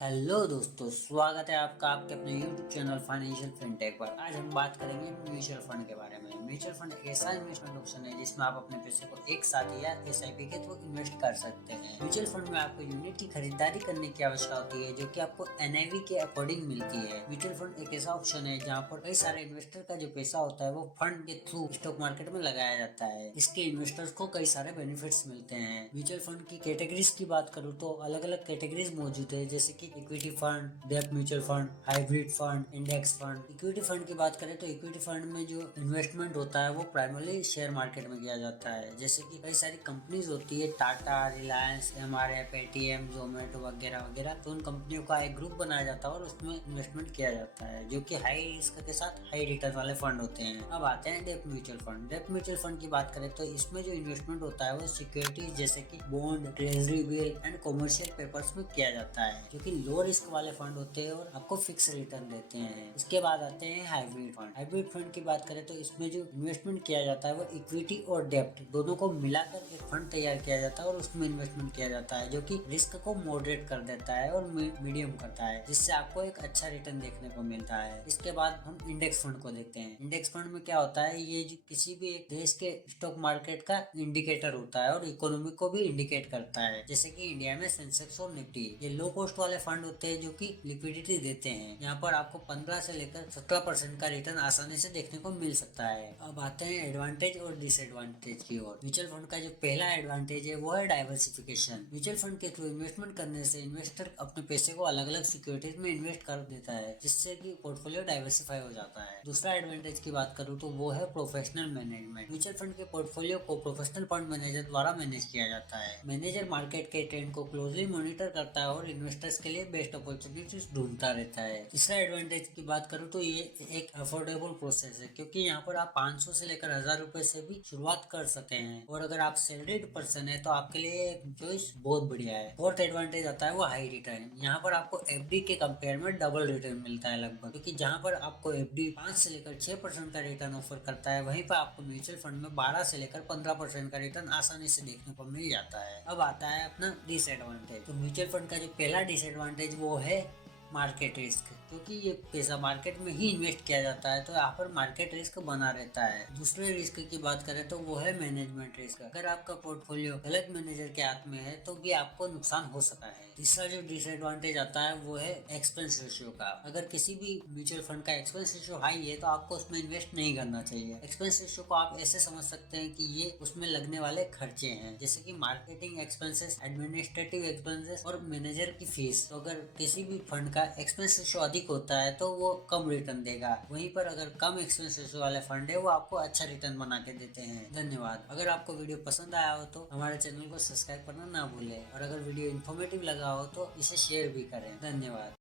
Hello दोस्तों, स्वागत है आपका आपके अपने YouTube चैनल फाइनेंशियल फिनटेक पर। आज हम बात करेंगे म्यूचुअल फंड के बारे में। म्यूचुअल फंड एक ऐसा इन्वेस्टमेंट ऑप्शन है जिसमें आप अपने पैसे को एक साथ या एसआईपी के थ्रू इन्वेस्ट कर सकते हैं। म्यूचुअल फंड में आपको यूनिट की खरीदारी करने की आवश्यकता होती है, जो कि आपको एनआईवी के अकॉर्डिंग मिलती है। म्यूचुअल फंड एक ऐसा ऑप्शन है जहाँ पर कई सारे इन्वेस्टर का जो पैसा होता है वो फंड के थ्रू स्टॉक मार्केट में लगाया जाता है। इसके इन्वेस्टर्स को कई सारे बेनिफिट्स मिलते हैं। म्यूचुअल फंड की कैटेगरीज की बात करूँ तो अलग अलग कैटेगरीज मौजूद है, जैसे कि इक्विटी फंड, डेब्ट mutual fund, hybrid fund, index fund. Equity fund की बात करें तो इक्विटी फंड में जो इन्वेस्टमेंट होता है वो प्राइमरली शेयर मार्केट में किया जाता है। जैसे कि कई सारी कंपनीज होती है, टाटा, रिलायंस, एमआरएफ, पेटीएम, जोमेटो वगैरह वगैरह। तो उन कंपनियों का एक ग्रुप बनाया जाता है और उसमें इन्वेस्टमेंट किया जाता है, जो कि हाई रिस्क के साथ हाई रिटर्न वाले फंड होते हैं। अब आते हैं डेब्ट म्यूचुअल फंड। डेब्ट म्यूचुअल फंड की बात करें तो इसमें जो इन्वेस्टमेंट होता है वो सिक्योरिटीज जैसे कि bond, treasury bill and commercial papers में किया जाता है, जो कि लो रिस्क वाले फंड होते हैं और आपको फिक्स रिटर्न देते हैं। इसके बाद आते हैं हाइब्रिड फंड। हाइब्रिड फंड की बात करें तो इसमें जो इन्वेस्टमेंट किया जाता है वो इक्विटी और डेब्ट दोनों को मिलाकर एक फंड तैयार किया जाता है और उसमें इन्वेस्टमेंट किया जाता है, जो कि रिस्क को मॉडरेट कर देता है और मीडियम करता है, जिससे आपको एक अच्छा रिटर्न देखने को मिलता है। इसके बाद हम इंडेक्स फंड को देखते हैं। इंडेक्स फंड में क्या होता है, ये जो किसी भी एक देश के स्टॉक मार्केट का इंडिकेटर होता है और इकोनॉमी को भी इंडिकेट करता है। जैसे कि इंडिया में सेंसेक्स और निफ्टी, ये लो कॉस्ट वाले फंड होते हैं जो कि लिक्विडिटी देते हैं। यहाँ पर आपको 15 से लेकर 17% का रिटर्न आसानी से देखने को मिल सकता है। अब आते हैं एडवांटेज और डिसएडवांटेज की ओर। म्यूचुअल फंड का जो पहला एडवांटेज है वो है डाइवर्सिफिकेशन। म्यूचुअल फंड के थ्रू इन्वेस्टमेंट करने से इन्वेस्टर अपने पैसे को अलग अलग सिक्योरिटीज में इन्वेस्ट कर देता है, जिससे कि पोर्टफोलियो डाइवर्सिफाई हो जाता है। दूसरा एडवांटेज की बात करूँ तो वो है प्रोफेशनल मैनेजमेंट। म्यूचुअल फंड के पोर्टफोलियो को प्रोफेशनल फंड मैनेजर द्वारा मैनेज किया जाता है। मैनेजर मार्केट के ट्रेंड को क्लोजली मॉनिटर करता है और इन्वेस्टर्स के लिए बेस्ट अपॉर्चुनिटीज ढूंढता रहता है। तीसरा एडवांटेज की बात करूँ तो ये एक अफोर्डेबल प्रोसेस है, क्योंकि यहाँ पर आप 500 से लेकर 1000 रुपए से भी शुरुआत कर सकते हैं, और अगर आप सैलरीड पर्सन है तो आपके लिए चॉइस बहुत बढ़िया है। फोर्थ एडवांटेज आता है वो हाई रिटर्न। यहाँ पर आपको एफडी के कंपेयर में डबल रिटर्न मिलता है लगभग, क्योंकि जहाँ पर आपको एफडी 5 से लेकर 6% का रिटर्न ऑफर करता है, वहीं पर आपको म्यूचुअल फंड में 12 से लेकर 15% का रिटर्न आसानी से देखने को मिल जाता है। अब आता है अपना डिसएडवांटेज। तो म्यूचुअल फंड का जो पहला डिसएडवांटेज वो है मार्केट रिस्क, क्योंकि ये पैसा मार्केट में ही इन्वेस्ट किया जाता है तो यहाँ पर मार्केट रिस्क बना रहता है। दूसरे रिस्क की बात करें तो वो है मैनेजमेंट रिस्क। अगर आपका पोर्टफोलियो गलत मैनेजर के हाथ में है तो भी आपको नुकसान हो सकता है। तीसरा जो डिसएडवांटेज आता है वो है एक्सपेंस रेशियो का। अगर किसी भी म्यूचुअल फंड का एक्सपेंस रेशियो हाई है तो आपको उसमें इन्वेस्ट नहीं करना चाहिए। एक्सपेंस रेशियो को आप ऐसे समझ सकते हैं कि ये उसमें लगने वाले खर्चे हैं, जैसे कि मार्केटिंग एक्सपेंसेस, एडमिनिस्ट्रेटिव एक्सपेंसेस और मैनेजर की फीस। तो अगर किसी भी फंड का एक्सपेंस रेशियो अधिक होता है तो वो कम रिटर्न देगा, वहीं पर अगर कम एक्सपेंस रेशियो वाले फंड है वो आपको अच्छा रिटर्न बना के देते हैं। धन्यवाद। अगर आपको वीडियो पसंद आया हो तो हमारे चैनल को सब्सक्राइब करना ना भूलें, और अगर वीडियो इन्फॉर्मेटिव लगा हो तो इसे शेयर भी करें। धन्यवाद।